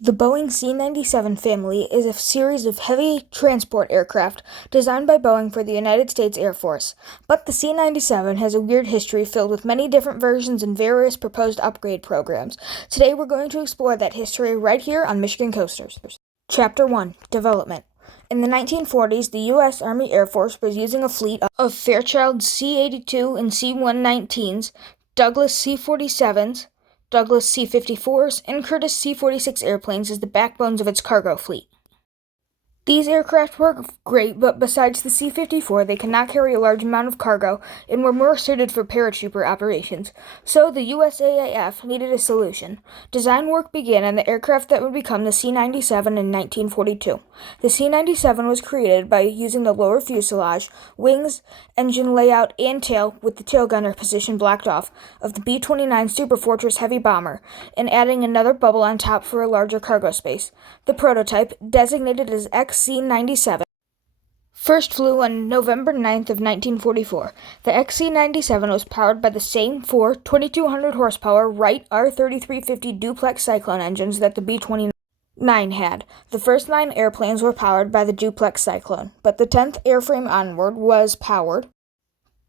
The Boeing C97 family is a series of heavy transport aircraft designed by Boeing for the United States Air Force. But the C97 has a weird history filled with many different versions and various proposed upgrade programs. Today we're going to explore that history right here on Michigan Coasters. Chapter 1: Development. In the 1940s, the U.S. Army Air Force was using a fleet of Fairchild C-82 and C-119s, Douglas C-47s, Douglas C-54s, and Curtiss C-46 airplanes as the backbones of its cargo fleet. These aircraft were great, but besides the C-54, they could not carry a large amount of cargo and were more suited for paratrooper operations. So the USAAF needed a solution. Design work began on the aircraft that would become the C-97 in 1942. The C-97 was created by using the lower fuselage, wings, engine layout, and tail, with the tail gunner position blocked off, of the B-29 Superfortress heavy bomber, and adding another bubble on top for a larger cargo space. The prototype, designated as XC-97, first flew on November 9th of 1944. The XC-97 was powered by the same four 2,200 horsepower Wright R3350 duplex Cyclone engines that the B-29 had. The first 9 airplanes were powered by the duplex Cyclone, but the 10th airframe onward was powered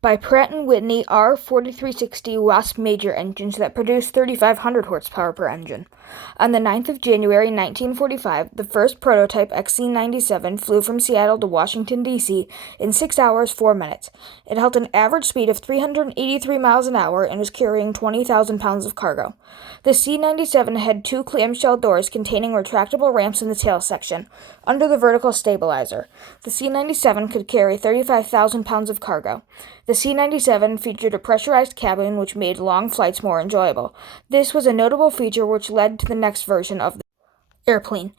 by Pratt & Whitney R4360 Wasp Major engines that produced 3,500 horsepower per engine. On the 9th of January 1945, the first prototype XC-97 flew from Seattle to Washington, D.C. in 6 hours, 4 minutes. It held an average speed of 383 miles an hour and was carrying 20,000 pounds of cargo. The C-97 had 2 clamshell doors containing retractable ramps in the tail section, under the vertical stabilizer. The C-97 could carry 35,000 pounds of cargo. The C-97 featured a pressurized cabin which made long flights more enjoyable. This was a notable feature which led to the next version of the airplane.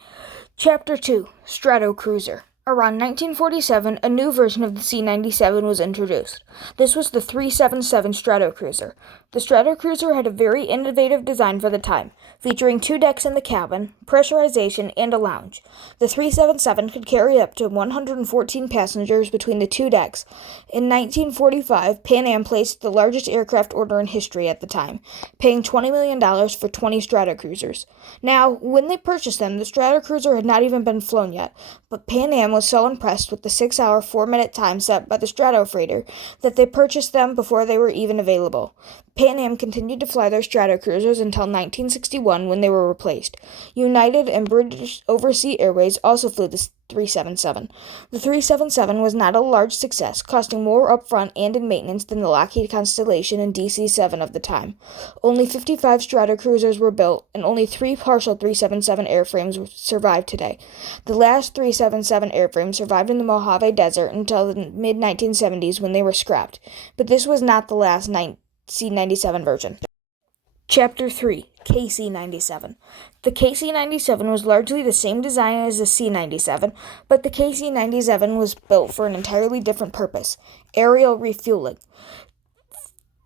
Chapter 2: Stratocruiser. Around 1947, a new version of the C-97 was introduced. This was the 377 Stratocruiser. The Stratocruiser had a very innovative design for the time, featuring 2 decks in the cabin, pressurization, and a lounge. The 377 could carry up to 114 passengers between the 2 decks. In 1945, Pan Am placed the largest aircraft order in history at the time, paying $20 million for 20 Stratocruisers. Now, when they purchased them, the Stratocruiser had not even been flown yet, but Pan Am was so impressed with the 6-hour, 4-minute time set by the Stratofreighter that they purchased them before they were even available. Pan Am continued to fly their Stratocruisers until 1961, when they were replaced. United and British Overseas Airways also flew the 377. The 377 was not a large success, costing more upfront and in maintenance than the Lockheed Constellation and DC-7 of the time. Only 55 Stratocruisers were built, and only 3 partial 377 airframes survive today. The last 377 airframe survived in the Mojave Desert until the mid-1970s when they were scrapped, but this was not the last C-97 version. Chapter 3: KC-97. The KC-97 was largely the same design as the C-97, but the KC-97 was built for an entirely different purpose: aerial refueling.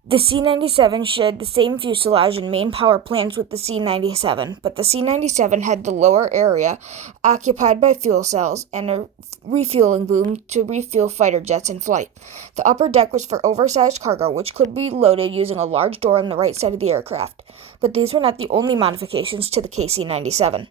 The C-97 shared the same fuselage and main power plants with the C-97, but the C-97 had the lower area occupied by fuel cells and a refueling boom to refuel fighter jets in flight. The upper deck was for oversized cargo, which could be loaded using a large door on the right side of the aircraft. But these were not the only modifications to the KC-97.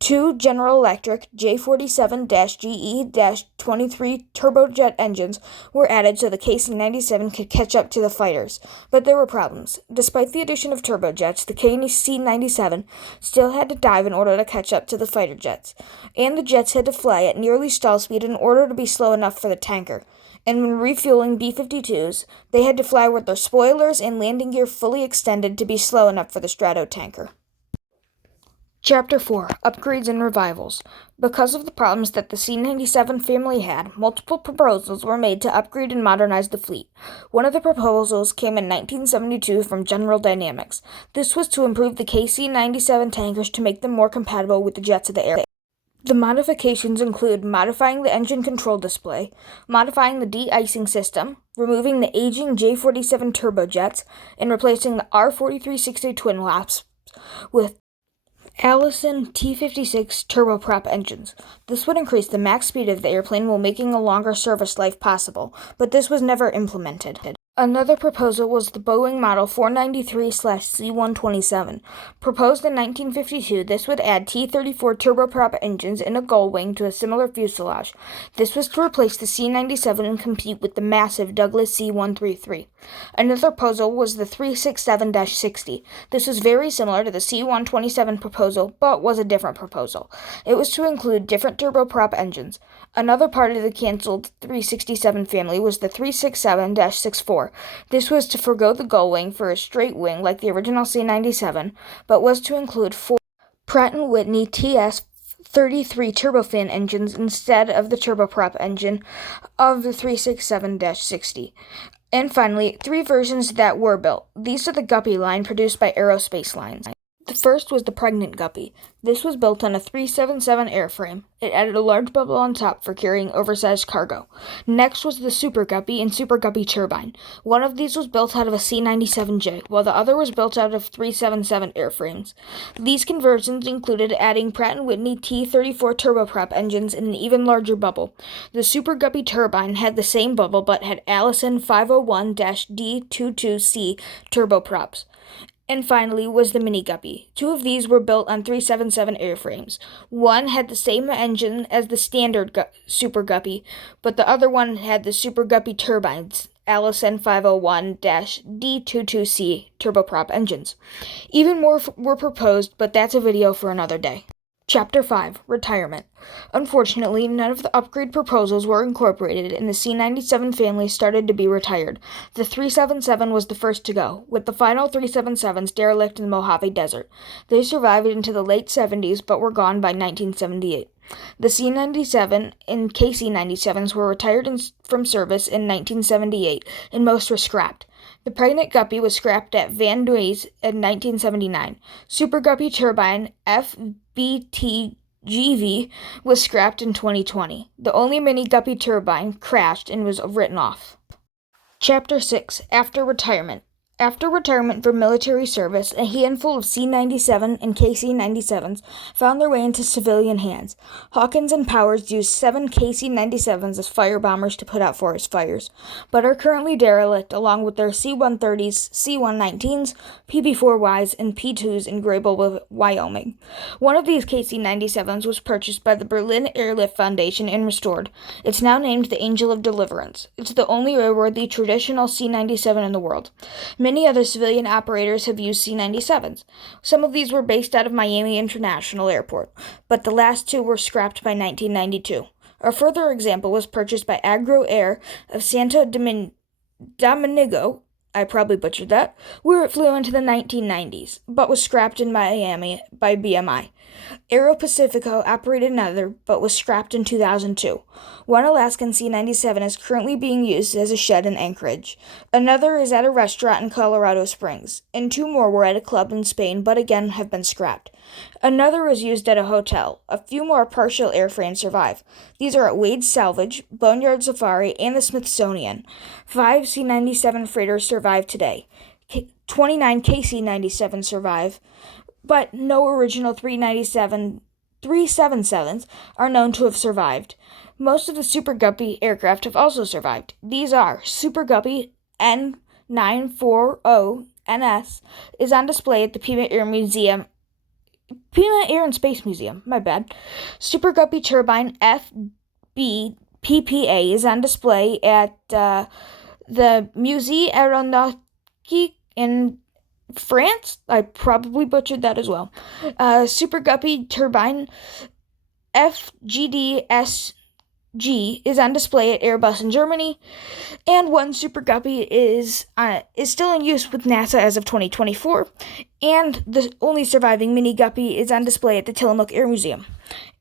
2 General Electric J47-GE-23 turbojet engines were added so the KC-97 could catch up to the fighters. But there were problems. Despite the addition of turbojets, the KC-97 still had to dive in order to catch up to the fighter jets, and the jets had to fly at nearly stall speed in order to be slow enough for the tanker. And when refueling B-52s, they had to fly with their spoilers and landing gear fully extended to be slow enough for the Stratotanker. Chapter 4: Upgrades and Revivals. Because of the problems that the C-97 family had, multiple proposals were made to upgrade and modernize the fleet. One of the proposals came in 1972 from General Dynamics. This was to improve the KC-97 tankers to make them more compatible with the jets of the air. The modifications include modifying the engine control display, modifying the de-icing system, removing the aging J-47 turbojets, and replacing the R4360 twin wasps with Allison T-56 turboprop engines. This would increase the max speed of the airplane while making a longer service life possible, but this was never implemented. Another proposal was the Boeing Model 493/C127. Proposed in 1952, this would add T-34 turboprop engines in a gull wing to a similar fuselage. This was to replace the C-97 and compete with the massive Douglas C-133. Another proposal was the 367-60. This was very similar to the C-127 proposal, but was a different proposal. It was to include different turboprop engines. Another part of the canceled 367 family was the 367-64. This was to forgo the gull wing for a straight wing like the original C-97, but was to include 4 Pratt & Whitney TS-33 turbofan engines instead of the turboprop engine of the 367-60. And finally, 3 versions that were built. These are the Guppy line produced by Aerospace Lines. The first was the Pregnant Guppy. This was built on a 377 airframe. It added a large bubble on top for carrying oversized cargo. Next was the Super Guppy and Super Guppy turbine. One of these was built out of a C-97J, while the other was built out of 377 airframes. These conversions included adding Pratt & Whitney T-34 turboprop engines in an even larger bubble. The Super Guppy turbine had the same bubble but had Allison 501-D22C turboprops. And finally was the Mini Guppy. 2 of these were built on 377 airframes. One had the same engine as the standard Super Guppy, but the other one had the Super Guppy turbines, Allison 501-D22C turboprop engines. Even more were proposed, but that's a video for another day. Chapter 5. Retirement. Unfortunately, none of the upgrade proposals were incorporated, and the C-97 family started to be retired. The 377 was the first to go, with the final 377s derelict in the Mojave Desert. They survived into the late 70s, but were gone by 1978. The C-97 and KC-97s were retired from service in 1978, and most were scrapped. The Pregnant Guppy was scrapped at Van Nuys in 1979. Super Guppy turbine FBTGV was scrapped in 2020. The only Mini Guppy turbine crashed and was written off. Chapter 6. After Retirement. After retirement from military service, a handful of C-97 and KC-97s found their way into civilian hands. Hawkins and Powers used 7 KC-97s as firebombers to put out forest fires, but are currently derelict along with their C-130s, C-119s, PB-4Ys, and P-2s in Grable, Wyoming. One of these KC-97s was purchased by the Berlin Airlift Foundation and restored. It's now named the Angel of Deliverance. It's the only airworthy traditional C-97 in the world. Many other civilian operators have used C-97s. Some of these were based out of Miami International Airport, but the last 2 were scrapped by 1992. A further example was purchased by Agro Air of Santo Domingo, I probably butchered that, where it flew into the 1990s, but was scrapped in Miami by BMI. Aero Pacifico operated another, but was scrapped in 2002. One Alaskan C-97 is currently being used as a shed in Anchorage. Another is at a restaurant in Colorado Springs, and 2 more were at a club in Spain, but again have been scrapped. Another is used at a hotel. A few more partial airframes survive. These are at Wade's Salvage, Boneyard Safari, and the Smithsonian. 5 C-97 freighters survive today. 29 KC-97 survive, but no original 377s are known to have survived. Most of the Super Guppy aircraft have also survived. These are Super Guppy N940NS is on display at the Pima Air and Space Museum, Super Guppy turbine FBPPA is on display at the Musée Aéronautique in France. I probably butchered that as well. Super Guppy turbine FGDSG is on display at Airbus in Germany, and 1 Super Guppy is still in use with NASA as of 2024, and the only surviving Mini Guppy is on display at the Tillamook Air Museum.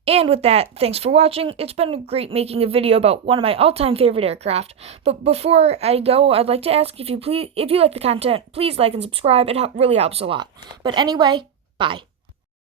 And with that, thanks for watching. It's been great making a video about one of my all-time favorite aircraft. But before I go, I'd like to ask if you like the content, please like and subscribe. It really helps a lot. But anyway, bye.